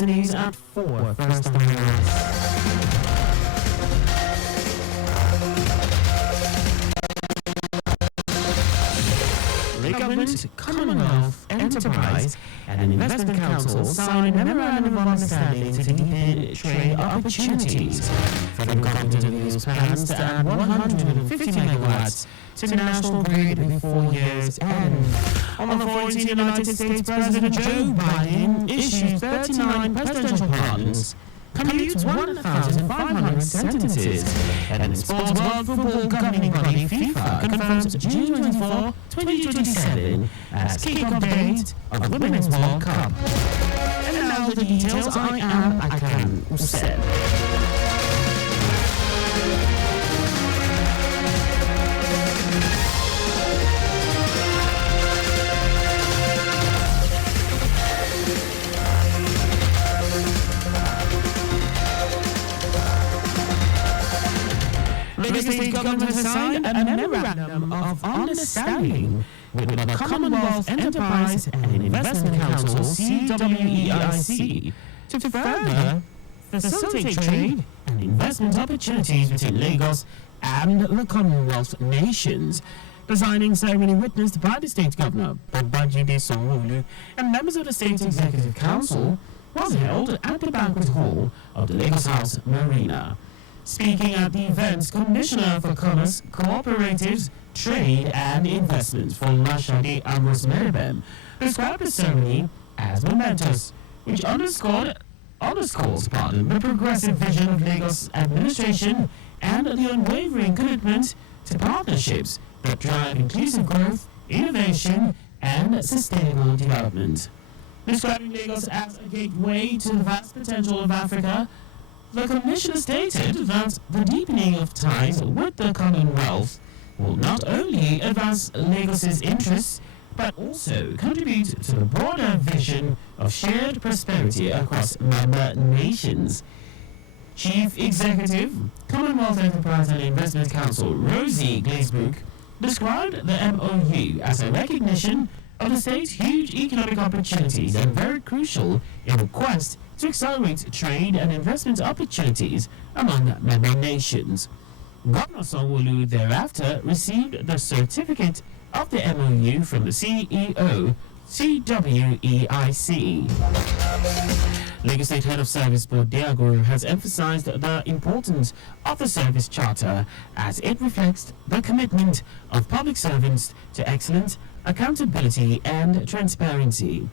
The news at 4. First the highlights. The Government, Commonwealth, Enterprise and Investment Council signed a memorandum of understanding to deepen trade opportunities. Federal government reveals plans to add 150 megawatts to the national grid before year's end. On the 14th, United States President Joe Biden issues 39 presidential pardons, commutes 1,500 sentences, and in sports world football governing body FIFA confirms June 24, 2027 as kickoff date of the Women's World Cup. And now the details. I am Akan Usen. The state government has signed a memorandum of understanding with the Commonwealth Enterprise and Investment Council (CWEIC) to further facilitate trade and investment opportunities between Lagos and the Commonwealth nations. The signing ceremony witnessed by the state governor, Babajide Sanwo-Olu, and members of the state executive council was held at the banquet hall of the Lagos House Marina. Speaking at the event, Commissioner for Commerce, Cooperatives, Trade and Investment for Lashade Ambrose Meribem described the ceremony as momentous, which underscores the progressive vision of Lagos administration and the unwavering commitment to partnerships that drive inclusive growth, innovation and sustainable development. Describing Lagos as a gateway to the vast potential of Africa, the Commissioner stated that the deepening of ties with the Commonwealth will not only advance Lagos's interests, but also contribute to the broader vision of shared prosperity across member nations. Chief Executive, Commonwealth Enterprise and Investment Council Rosie Glazebrook described the MOU as a recognition of the state's huge economic opportunities and very crucial in the quest to accelerate trade and investment opportunities among member nations. Governor Sanwo-Olu thereafter received the certificate of the MOU from the CEO, CWEIC. Lagos State Head of Service Board Diagoro has emphasized the importance of the service charter as it reflects the commitment of public servants to excellence, accountability and transparency.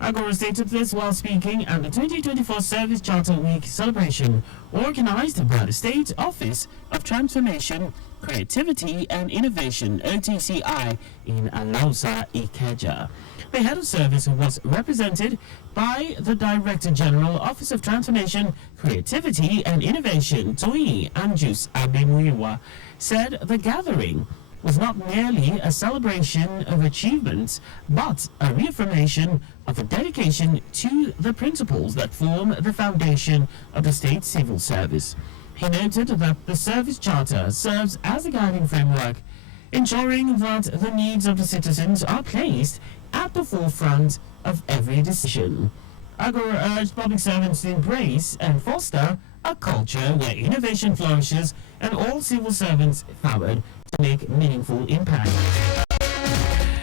Agoro stated this while speaking at the 2024 Service Charter Week celebration organized by the State Office of Transformation, Creativity and Innovation (OTCI) in Alausa, Ikeja. The head of service was represented by the Director General, Office of Transformation, Creativity and Innovation, Toyi Anjus Abemuyiwa, said the gathering was not merely a celebration of achievements, but a reaffirmation of a dedication to the principles that form the foundation of the state civil service. He noted that the Service Charter serves as a guiding framework, ensuring that the needs of the citizens are placed at the forefront of every decision. Agora urged public servants to embrace and foster a culture where innovation flourishes and all civil servants empowered to make meaningful impact.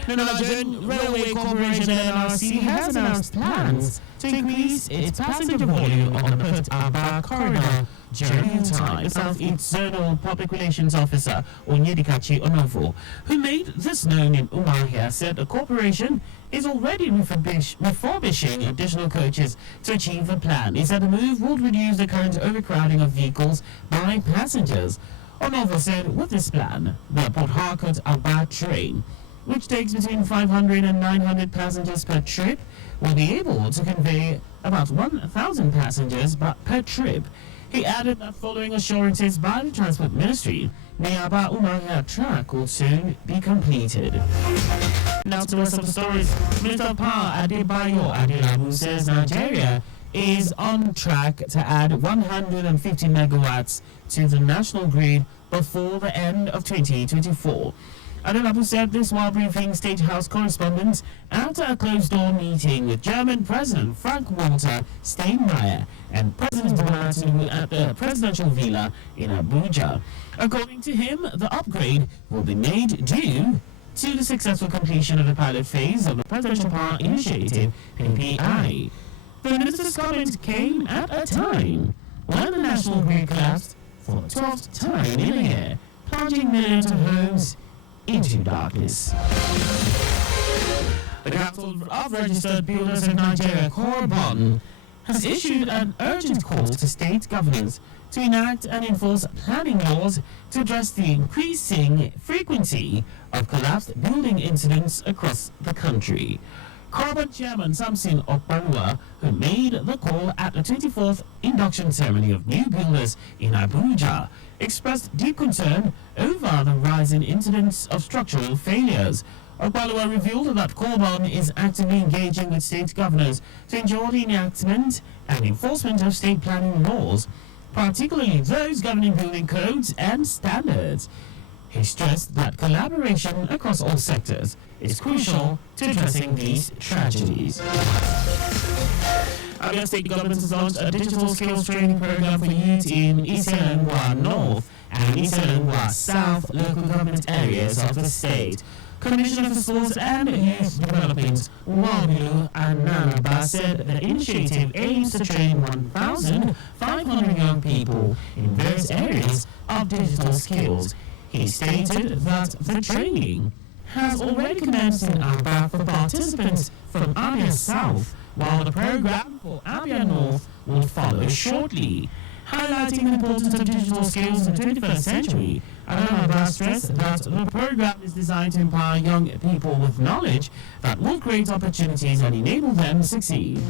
The Nigerian Railway Corporation (NRC) has announced plans to increase its passenger volume on the Port-Aba corridor during time. The Southeast Zonal Public Relations Officer Onyedikachi Onovo, who made this known in Umuahia, said the corporation is already refurbishing additional coaches to achieve the plan. He said the move would reduce the current overcrowding of vehicles by passengers. Onovo said with this plan, the Port Harcourt-Aba train, which takes between 500 and 900 passengers per trip, will be able to convey about 1,000 passengers per trip. He added that following assurances by the Transport Ministry, the Aba Umuahia track will soon be completed. Now to the rest of the stories. Minister of Power Adebayo Adelabu says Nigeria is on track to add 150 megawatts to the national grid before the end of 2024. Adelabu said this while briefing State House correspondents after a closed-door meeting with German President Frank-Walter Steinmeier and President Bola Tinubu at the presidential villa in Abuja. According to him, the upgrade will be made due to the successful completion of the pilot phase of the Presidential Power Initiative, PPI. The minister's comment came at a time when the national grid collapsed for the 12th time in a year, plunging millions of homes into darkness. The Council of Registered Builders of Nigeria, Corbon, has issued an urgent call to state governments to enact and enforce planning laws to address the increasing frequency of collapsed building incidents across the country. Corbon Chairman Samson Okpanwa, who made the call at the 24th induction ceremony of new builders in Abuja, expressed deep concern over the rising incidents of structural failures. Okpanwa revealed that Corbon is actively engaging with state governors to ensure the enactment and enforcement of state planning laws, particularly those governing building codes and standards. He stressed that collaboration across all sectors is crucial to addressing these tragedies. Abia State Government has launched a digital skills training program for youth in Iselengwa North and Iselengwa South local government areas of the state. Commissioner for Schools and Youth Development, Wabilu Ananaba, said the initiative aims to train 1,500 young people in various areas of digital skills. He stated that the training has already commenced in Aba for participants from Abia South, while the program for Abia North will follow shortly. Highlighting the importance of digital skills in the 21st century, Ananaba stressed that the program is designed to empower young people with knowledge that will create opportunities and enable them to succeed.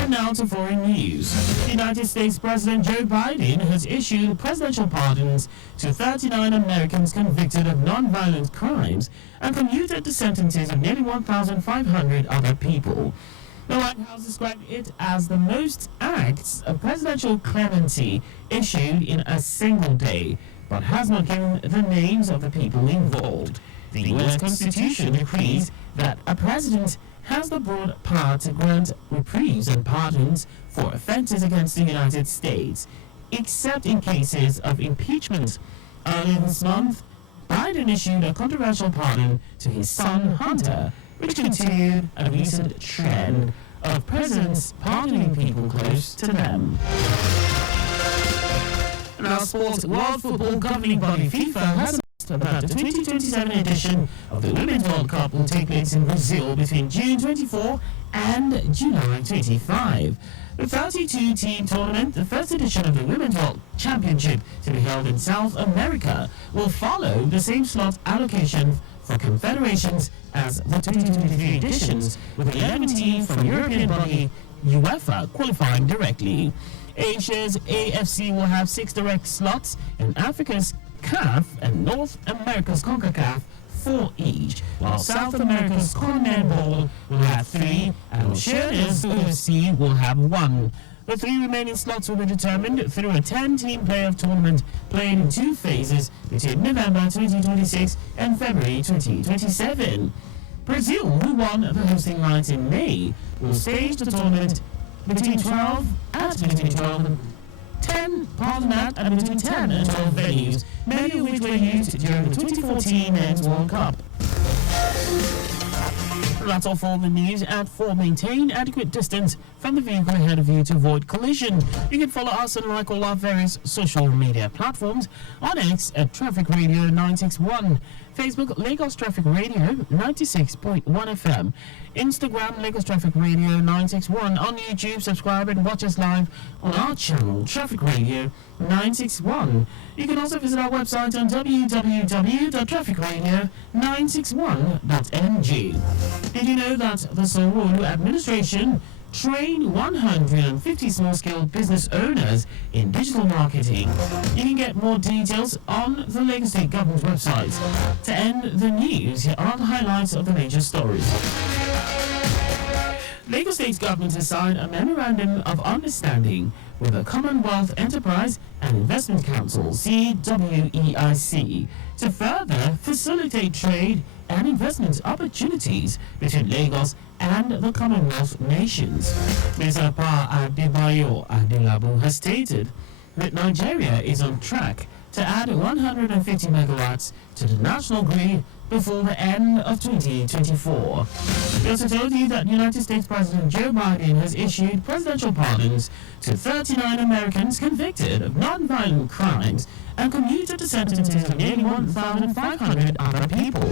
And now to foreign news. United States President Joe Biden has issued presidential pardons to 39 Americans convicted of non-violent crimes and commuted the sentences of nearly 1,500 other people. The White House described it as the most acts of presidential clemency issued in a single day, but has not given the names of the people involved. The U.S. Constitution decrees that a president has the broad power to grant reprieves and pardons for offenses against the United States, except in cases of impeachment. Earlier this month, Biden issued a controversial pardon to his son Hunter, which continued a recent trend of presidents pardoning people close to them. Now, sports. World Football Governing Body FIFA has announced that the 2027 edition of the Women's World Cup will take place in Brazil between June 24 and July 25. The 32-team tournament, the first edition of the Women's World Championship to be held in South America, will follow the same slot allocation for confederations as the 2023 editions, with 11 teams from European body UEFA qualifying directly. Asia's AFC will have 6 direct slots, and Africa's CAF and North America's CONCACAF 4 each, while South America's CONMEBOL will have 3 and Oceania's OFC will have 1. The 3 remaining slots will be determined through a 10-team playoff tournament played in 2 phases between November 2026 and February 2027. Brazil, who won the hosting rights in May, will stage the tournament between 12 and 10 and between 10 and 12 venues, many of which were used during the 2014 Men's World Cup. That's all for the news. At 4, maintain adequate distance from the vehicle ahead of you to avoid collision. You can follow us and like all our various social media platforms. On X at Traffic Radio 961, Facebook Lagos Traffic Radio 96.1 FM, Instagram Lagos Traffic Radio 961. On YouTube, subscribe and watch us live on our channel Traffic Radio 961. You can also visit our website on www.trafficradio961.ng. Did you know that the Sanwo-Olu administration train 150 small-scale business owners in digital marketing? You can get more details on the Lagos State Government website. To end the news, here are the highlights of the major stories. Lagos State government has signed a memorandum of understanding with the Commonwealth Enterprise and Investment Council (CWEIC) to further facilitate trade and investment opportunities between Lagos and the Commonwealth nations. Mr. Pa Adebayo Adelabu has stated that Nigeria is on track to add 150 megawatts to the national grid before the end of 2024. He also told you that United States President Joe Biden has issued presidential pardons to 39 Americans convicted of non-violent crimes and commuted the sentences of nearly 1,500 other people.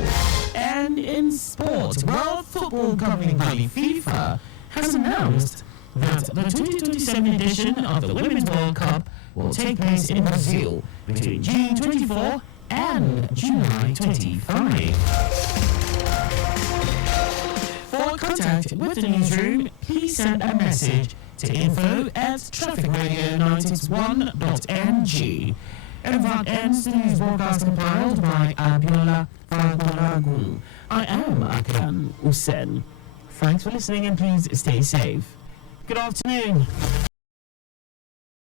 And in sport, World Football Governing Body FIFA has announced that the 2027 edition of the Women's World Cup will take place in Brazil between June 24 and July 25. For contact with the newsroom, please send a message to info@trafficradio961.ng. And that ends the news broadcast compiled by Abiola Fagbolagun. I am Akan Usen. Thanks for listening and please stay safe. Good afternoon.